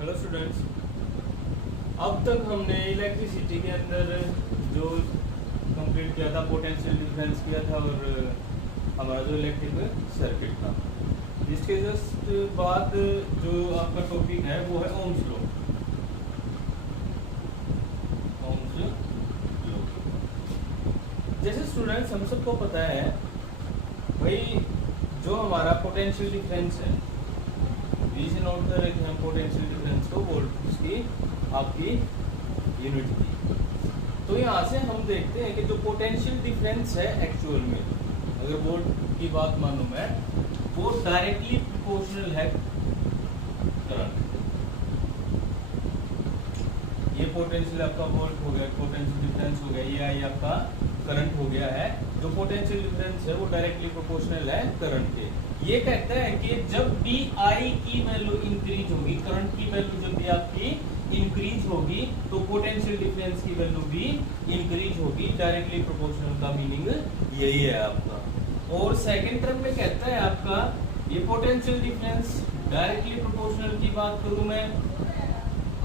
Hello students, अब तक हमने इलेक्ट्रिसिटी के अंदर जो कंप्लीट किया था पोटेंशियल डिफरेंस किया था और हमारा जो इलेक्ट्रिक सर्किट था। इसके जस्ट बाद जो आपका टॉपिक है वो है ओम्स लॉ। ओम्स लॉ जैसे स्टूडेंट्स हम सबको पता है भाई, जो हमारा पोटेंशियल डिफरेंस है इसे नोट कर रहे थे हम पोटेंशियल डिफरेंस को वोल्ट की आपकी यूनिट की। तो यहाँ से हम देखते हैं कि जो पोटेंशियल डिफरेंस है एक्चुअल में अगर वोल्ट की बात मालूम है वो डायरेक्टली प्रोपोर्शनल है करंट। ये पोटेंशियल आपका वोल्ट हो गया, पोटेंशियल डिफरेंस हो गया, ये आई आपका करंट हो गया है। जो पोटेंशियल डिफरेंस है वो डायरेक्टली प्रोपोर्शनल है करंट के। ये कहता है कि जब भी आई की वैल्यू इंक्रीज होगी, करंट की वैल्यू जब भी आपकी इंक्रीज होगी तो पोटेंशियल डिफरेंस की वैल्यू भी इंक्रीज होगी। डायरेक्टली प्रोपोर्शनल का मीनिंग यही है आपका। और सेकंड टर्म में कहता है आपका ये पोटेंशियल डिफरेंस डायरेक्टली प्रोपोर्शनल की बात करूं मैं,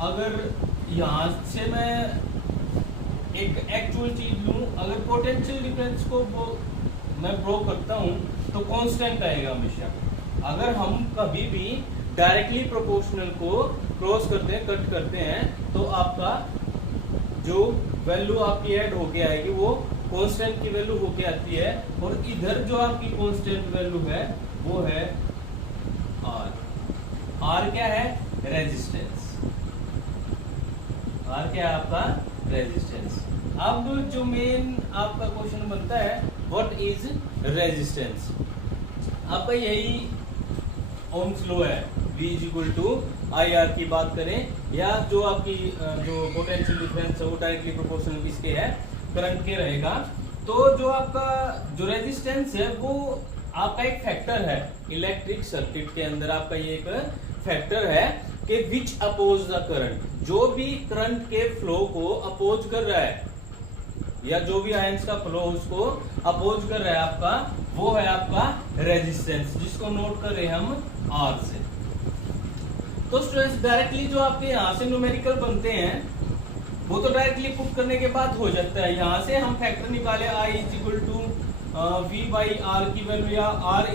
अगर यहां से मैं एक एक्चुअल चीज लूं, अगर पोटेंशियल डिफरेंस को वो मैं ब्रो करता हूं तो कांस्टेंट आएगा हमेशा। अगर हम कभी भी डायरेक्टली प्रोपोर्शनल को क्रॉस करते हैं, कट करते हैं, तो आपका जो वैल्यू आपकी ऐड होके आएगी वो कांस्टेंट की वैल्यू होके आती है। और इधर जो आपकी कांस्टेंट वैल्यू है वो है आर। आर क्या है? रेजिस्टेंस। आर क्या है आपका? रेजिस्टेंस। अब जो मेन आपका क्वेश्चन बनता है व्हाट इज रेजिस्टेंस। आपका यही ओम्स लॉ है, V = IR की बात करें या जो आपकी जो पोटेंशियल डिफरेंस है वो डायरेक्टली प्रोपोर्शनल किसके है? करंट के रहेगा। तो जो आपका जो रेजिस्टेंस है वो आपका एक फैक्टर है इलेक्ट्रिक सर्किट के अंदर। आपका ये एक फैक्टर है कि विच अपोज द करंट, जो भी करंट के फ्लो को अपोज कर रहा है या जो भी आयंस का फ्लो उसको अपोज कर रहा है आपका, वो है आपका रेजिस्टेंस, जिसको नोट कर रहे हैं हम आर से। तो स्टूडेंट्स डायरेक्टली जो आपके यहाँ से न्यूमेरिकल बनते हैं वो तो डायरेक्टली पुट करने के बाद हो जाता है। यहाँ से हम फैक्टर निकाले I = V/R की वैल्यू या R =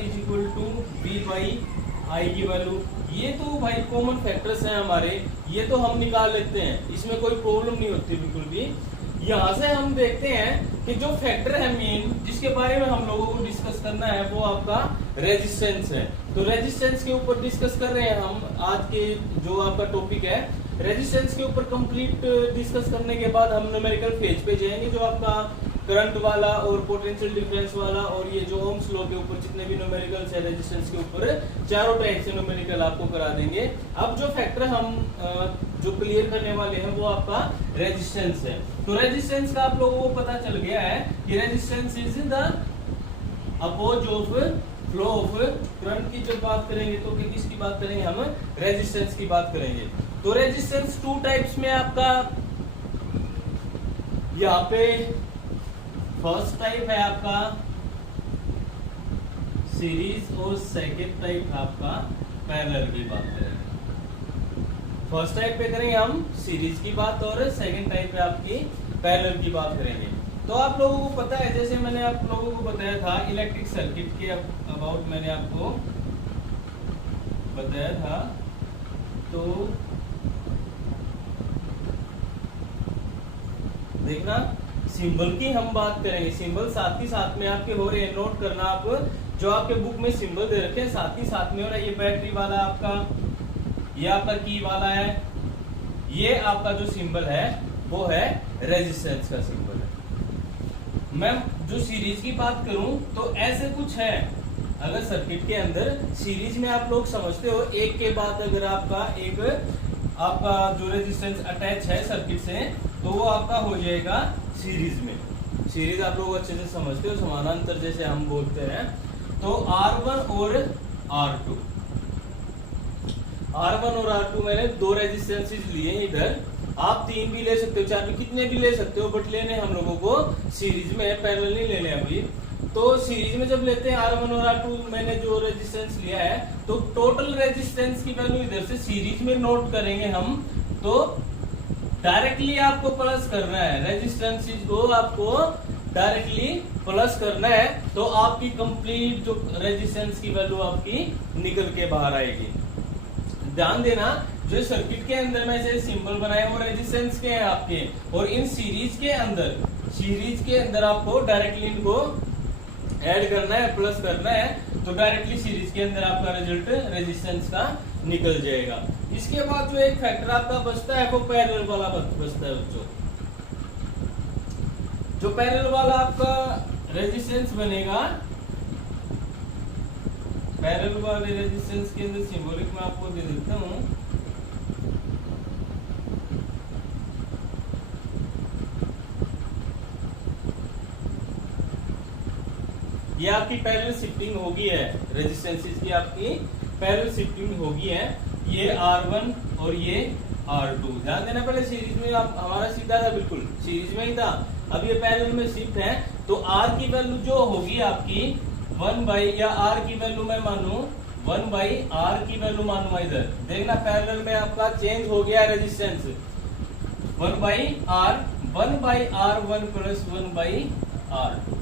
V/I की वैल्यू, ये तो भाई कॉमन फैक्टर्स हैं हमारे, ये तो हम निकाल लेते हैं, इसमें कोई प्रॉब्लम नहीं होती बिल्कुल भी। यहाँ से हम देखते हैं कि जो फैक्टर है मेन जिसके बारे में हम लोगों को डिस्कस करना है वो आपका रेजिस्टेंस है। तो रेजिस्टेंस के ऊपर डिस्कस कर रहे हैं हम आज के जो आपका टॉपिक है। रेजिस्टेंस के ऊपर कंप्लीट डिस्कस करने के बाद हम न्यूमेरिकल फेज पे जाएंगे, जो आपका करंट वाला और पोटेंशियल डिफरेंस वाला और ये जो ओम्स लॉ के ऊपर जितने भी न्यूमेरिकल्स है रेजिस्टेंस के ऊपर, चारों टाइप से न्यूमेरिकल आपको करा देंगे। अब जो फैक्टर हम जो क्लियर करने वाले हैं वो आपका रेजिस्टेंस है। तो रेजिस्टेंस का आप लोगों को पता चल गया है कि resistance is the oppose of flow of current. की जब बात करेंगे तो किसकी बात करेंगे हम? रेजिस्टेंस की बात करेंगे। तो रेजिस्टेंस टू टाइप्स में आपका यहाँ पे फर्स्ट टाइप है आपका सीरीज और सेकेंड टाइप आपका पैरेलल की बात करेंगे। फर्स्ट टाइप पे करेंगे हम सीरीज की बात और सेकेंड टाइप पे आपकी पैरेलल की बात करेंगे। तो आप लोगों को पता है, जैसे मैंने आप लोगों को बताया था इलेक्ट्रिक सर्किट के अबाउट मैंने आपको बताया था, तो देखना सिंबल की हम बात करेंगे। सिंबल साथ ही साथ में आपके हो रहे हैं, नोट करना आप जो आपके बुक में सिंबल दे रखे हैं साथ ही साथ में हो रहा है। ये बैटरी वाला आपका, ये आपका की वाला है, ये आपका जो सिंबल है वो है रेजिस्टेंस का सिंबल है। मैं जो सीरीज की बात करूं तो ऐसे कुछ है, अगर सर्किट के अंदर सीरीज में आप लोग समझते हो एक के बाद अगर आपका एक आपका जो रेजिस्टेंस अटैच है सर्किट से तो वो आपका हो जाएगा सीरीज में। सीरीज आप लोग अच्छे से समझते हो, समानांतर जैसे हम बोलते हैं। तो R1 और R2, R1 और R2 मैंने दो रेजिस्टेंसेस लिए हैं इधर। आप 3 भी ले सकते हो, 4 भी, कितने भी ले सकते हो, बट लेने हम लोगों को सीरीज में, पैरेलल नहीं लेने अभी। तो सीरीज में जब लेते हैं R1 और R2 मैंने जो रेजिस्टेंस लिया है, तो टोटल रेजिस्टेंस की वैल्यू इधर से सीरीज में नोट करेंगे हम, तो डायरेक्टली आपको प्लस करना है, रेजिस्टेंस को आपको डायरेक्टली प्लस करना है, तो आपकी कंप्लीट जो रेजिस्टेंस की वैल्यू आपकी निकल के बाहर आएगी। ध्यान देना, जो सर्किट के अंदर में से सिंबल बनाए वो रेजिस्टेंस के हैं आपके, और इन सीरीज के अंदर आपको डायरेक्टली इनको ऐड करना है, प्लस करना है, तो डायरेक्टली सीरीज के अंदर आपका रिजल्ट रेजिस्टेंस का निकल जाएगा। इसके बाद जो एक फैक्टर आपका बचता है वो पैरेलल वाला बचता है बच्चों। जो पैरेलल वाला आपका रेजिस्टेंस बनेगा, पैरेलल वाले रेजिस्टेंस के अंदर सिंबॉलिक में आपको दे देता हूं, ये आपकी पैरेलल शिफ्टिंग होगी है, रेजिस्टेंसेस की आपकी पैरेलल शिफ्टिंग होगी है, ये R1 और ये R2। ध्यान देना, पहले सीरीज में हमारा सीधा था, बिल्कुल सीरीज में ही था, अब ये पैरेलल में शिफ्ट है, तो R की वैल्यू जो होगी आपकी 1 बाई, या R की वैल्यू मैं मानू 1 बाई R की वैल्यू मानूंगा, इधर देखना पैरेलल में आपका चेंज हो गया resistance, 1 by R1 plus 1 by R2।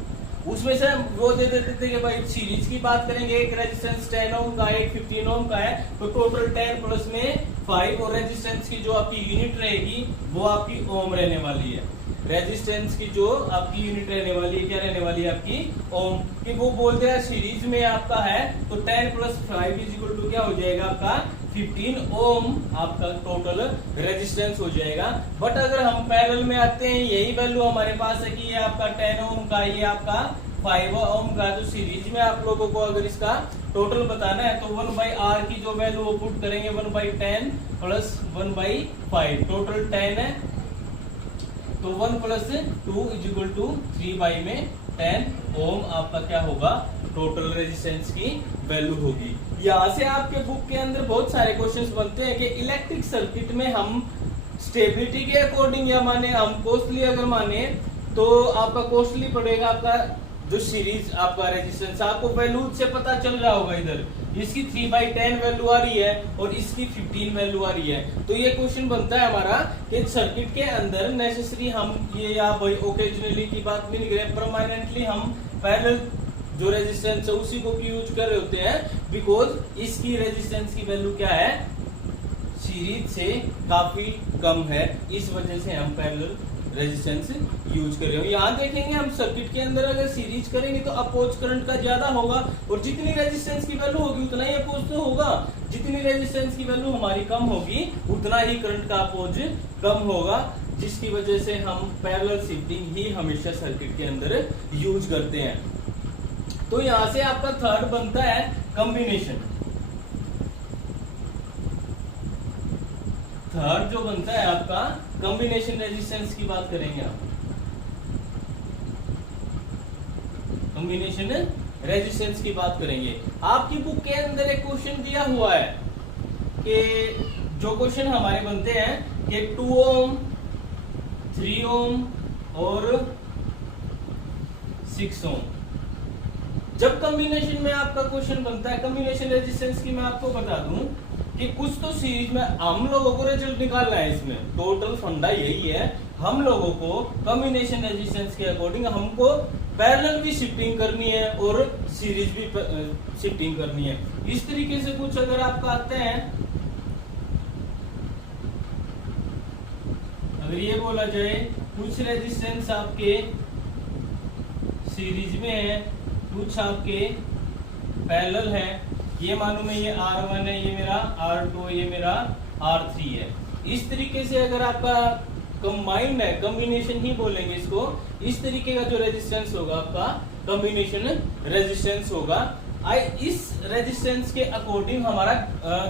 उसमें से वो दे देते थे कि भाई सीरीज की बात करेंगे, एक रेजिस्टेंस 10 ओम का है, एक 15 ओम का है, तो टोटल 10 प्लस में 5, और रेजिस्टेंस की जो आपकी यूनिट रहेगी वो आपकी ओम रहने वाली है। रेजिस्टेंस की जो आपकी यूनिट रहने वाली है, क्या रहने वाली है आपकी ओम, कि वो बोलते हैं सीरीज में आपका है तो 10 प्लस 5 इज इक्वल टू क्या हो जाएगा आपका 15 ओम आपका टोटल रेजिस्टेंस हो जाएगा। बट अगर हम पैरेलल में आते हैं, यही वैल्यू हमारे पास है कि ये आपका 10 ओम का, ये आपका 5 ओम का, तो सीरीज में आप लोगों को अगर इसका टोटल बताना है तो 1 बाई R की जो वैल्यू वो पुट करेंगे 1 बाई 10 प्लस 1 बाई 5, टोटल 10 है, तो 1 plus 2 is equal to 3 by में 10 ओम आपका क्या होगा, टोटल रेजिस्टेंस की वैल्यू होगी। यहाँ से आपके बुक के अंदर बहुत सारे क्वेश्चंस बनते हैं कि इलेक्ट्रिक सर्किट में हम स्टेबिलिटी के अकॉर्डिंग या माने हम कॉस्टली अगर माने तो आपका कॉस्टली पड़ेगा आपका जो सीरीज आपका रेजिस्टेंस, आपको वैल्यू से पता चल रहा होगा, इधर इसकी 3/10 वैल्यू आ रही है और इसकी 15 वैल्यू आ रही है, तो ये क्वेश्चन बनता है हमारा कि सर्किट के अंदर नेसेसरी हम ये या भाई ओकेजनली की बात भी नहीं करें, परमानेंटली हम पैरेलल जो रेजिस्टेंस है उसी को यूज कर रहे होते हैं, बिकॉज इसकी रेजिस्टेंस की वैल्यू क्या है, सीरीज से काफी कम है, इस वजह से हम पैरेलल रेजिस्टेंस यूज कर रहे हो। यहाँ देखेंगे हम सर्किट के अंदर अगर सीरीज करेंगे तो अपोज करंट का ज्यादा होगा, और जितनी रेजिस्टेंस की वैल्यू होगी उतना ही अपोज तो होगा, जितनी रेजिस्टेंस की वैल्यू हमारी कम होगी उतना ही करंट का अपोज कम होगा, जिसकी वजह से हम पैरेलल शिफ्टिंग ही हमेशा सर्किट के अंदर यूज करते हैं। तो यहां से आपका थर्ड बनता है कॉम्बिनेशन। थर्ड जो बनता है आपका कॉम्बिनेशन रेजिस्टेंस की बात करेंगे आप, कॉम्बिनेशन रेजिस्टेंस की बात करेंगे। आपकी बुक के अंदर एक क्वेश्चन दिया हुआ है कि जो क्वेश्चन हमारे बनते हैं कि 2 ओम 3 ओम और 6 ओम, जब कॉम्बिनेशन में आपका क्वेश्चन बनता है, कॉम्बिनेशन रेजिस्टेंस की मैं आपको बता दूं कि कुछ तो सीरीज में हम लोगों को रिजल्ट निकालना है, इसमें टोटल फंडा यही है, हम लोगों को कॉम्बिनेशन रेजिस्टेंस के अकॉर्डिंग हमको पैरेलल भी शिफ्टिंग करनी है और सीरीज भी शिफ्टिंग करनी है। इस तरीके से कुछ अगर आपका आते हैं, अगर ये बोला जाए कुछ रेजिस्टेंस आपके सीरीज में है, कुछ आपके पैरेलल है, ये मालूम है ये R1 है, ये मेरा R2 है, ये मेरा R3 है। इस तरीके से अगर आपका कंबाइंड है, कॉम्बिनेशन ही बोलेंगे इसको, इस तरीके का जो रेजिस्टेंस होगा आपका कॉम्बिनेशन रेजिस्टेंस होगा। इस रेजिस्टेंस के अकॉर्डिंग हमारा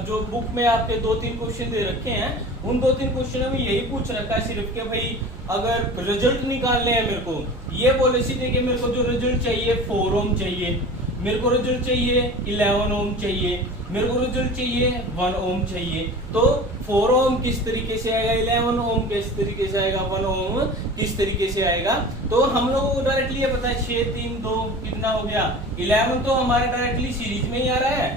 जो बुक में आपके 2-3 क्वेश्चन दे रखे हैं, उन 2-3 क्वेश्चनों में यही पूछ रखा है सिर्फ कि भाई अगर रिजल्ट निकालने हैं मेरे को, ये बोले सीधे कि मेरे को जो रिजल्ट चाहिए 4 ओम चाहिए, मेरे को रिजल्ट चाहिए 11 ओम चाहिए, मेरे को रिजल्ट चाहिए 1 ओम चाहिए। तो 4 ओम किस तरीके से आएगा, 11 ओम किस तरीके से आएगा, 1 ओम किस तरीके से आएगा। तो हम लोगों को डायरेक्टली ये पता है 6 3 2 कितना हो गया 11, तो हमारे डायरेक्टली सीरीज में ही आ रहा है,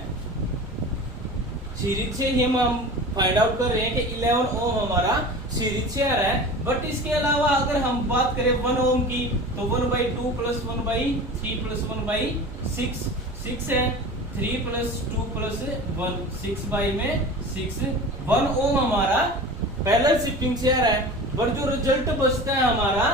सीरीज से ही हम फाइंड आउट कर रहे हैं कि 11 ओम हमारा सीरीज से आ रहा है। बट इसके अलावा अगर हम बात करें 1 ओम की, तो 1/2 प्लस 1/3 प्लस 1/6 6 है, 3 प्लस 2 प्लस 1 6 बाई में 6 1 ओम हमारा पैरेलल शिफ्टिंग से आ रहा है। बट जो रिजल्ट बचता है हमारा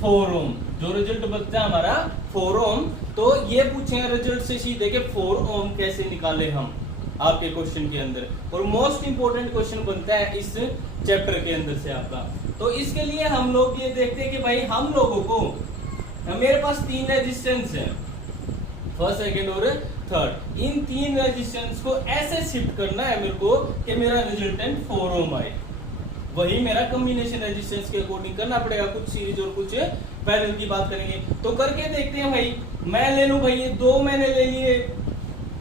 4 ओम, जो रिजल्ट बचता है हमारा 4 ओम। तो ये पूछेंगे रिजल्ट से सीधे के 4 ओम कैसे निकाले हम आपके क्वेश्चन के अंदर, और मोस्ट इंपोर्टेंट क्वेश्चन बनता है इस चैप्टर के अंदर से आपका। तो इसके लिए हम लोग ये देखते हैं कि भाई हम लोगों को, मेरे पास 3 रेजिस्टेंस है, फर्स्ट सेकंड और थर्ड, इन 3 रेजिस्टेंस को ऐसे शिफ्ट करना है मेरे को कि मेरा रिजल्टेंट 4 ओम आए। वही मेरा कॉम्बिनेशन रेजिस्टेंस के अकॉर्डिंग करना पड़ेगा, कुछ सीरीज और कुछ पैरेलल की बात करेंगे। तो करके देखते हैं भाई, मैं ले लूं भाई ये 2 मैंने ले लिए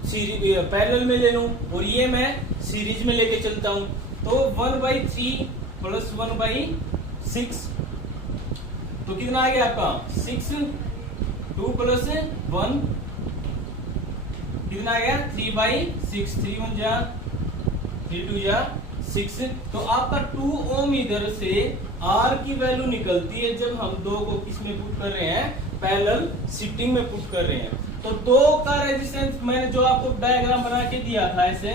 सीरीज पैरेलल में ले लूं, और ये मैं सीरीज में लेके चलता हूं। तो 1/3 प्लस 1/6 तो कितना आ गया आपका 6, 2 प्लस 1 कितना आ गया 3/6, 3 1 जा 3 2 जा 6। तो आपका 2 ओम इधर से R की वैल्यू निकलती है जब हम 2 को किस में पुट कर रहे हैं, पैरेलल शिफ्टिंग में पुट कर रहे हैं। तो 2 का रेजिस्टेंस मैंने जो आपको डायग्राम बना के दिया था, ऐसे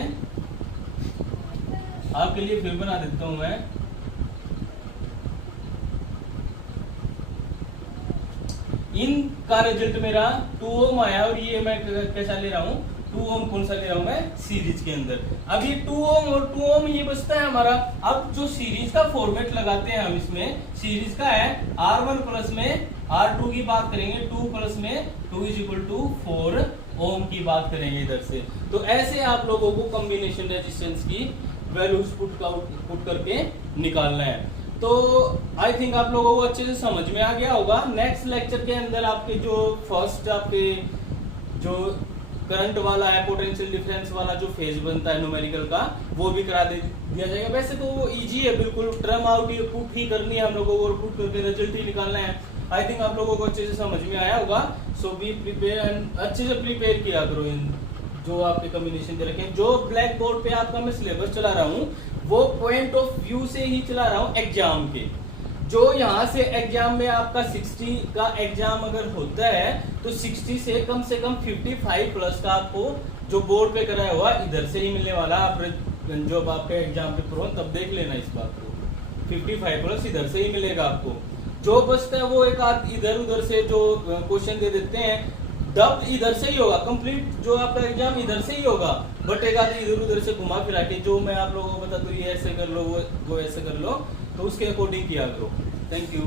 आपके लिए फिर बना देता हूं मैं। इनका रिजल्ट मेरा 2 ओम आया, और ये मैं कैसा ले रहा हूं 2 ओम कौन सा ले रहा हूं मैं, सीरीज के अंदर। अब ये 2 ओम और 2 ओम ये बचता है हमारा। अब जो सीरीज का फॉर्मेट लगाते हैं हम इसमें, सीरीज का है R1 प्लस में R2 की बात करेंगे, 2 प्लस में 2 = 4 ओम की बात करेंगे इधर से। तो ऐसे आप लोगों को कॉम्बिनेशन रेजिस्टेंस की वैल्यूज पुट करके निकालना है। तो आई थिंक आप लोगों को अच्छे से समझ में आ गया होगा। नेक्स्ट लेक्चर के अंदर आपके जो फर्स्ट आपके जो करंट वाला है, पोटेंशियल डिफरेंस वाला जो फेज बनता है न्यूमेरिकल का, वो भी करा दिया जाएगा। वैसे तो वो इजी है बिल्कुल, टर्म आउट ही पुट ही करनी है हम लोगों को, और पुट करके रिजल्ट ही निकालना है। आई थिंक आप लोगों को अच्छे से समझ में आया होगा। सो बी प्रिपेयर एंड अच्छे से प्रिपेयर किया करो इन जो आपके कॉम्बिनेशन दे रखे हैं। जो ब्लैक बोर्ड पे आपका मैं सिलेबस चला रहा हूँ वो पॉइंट ऑफ व्यू से ही चला रहा हूँ एग्जाम के। जो यहाँ से एग्जाम में आपका 60 का एग्जाम अगर होता है तो 60 से कम 55 प्लस का आपको जो बोर्ड पे कराया हुआ इधर से ही मिलने वाला। आप जब आपके एग्जाम पेपर हो तब देख लेना इस बात को, 55 प्लस इधर से ही मिलेगा आपको। जो बचता है वो एक आध इधर उधर से जो क्वेश्चन दे देते हैं, डब इधर से ही होगा, कंप्लीट जो आपका एग्जाम इधर से ही होगा, बट एक आध इधर उधर से घुमा फिरा के जो मैं आप लोगों को बता दूं ये ऐसे कर लो वो ऐसे कर लो, तो उसके अकॉर्डिंग किया करो। Thank you.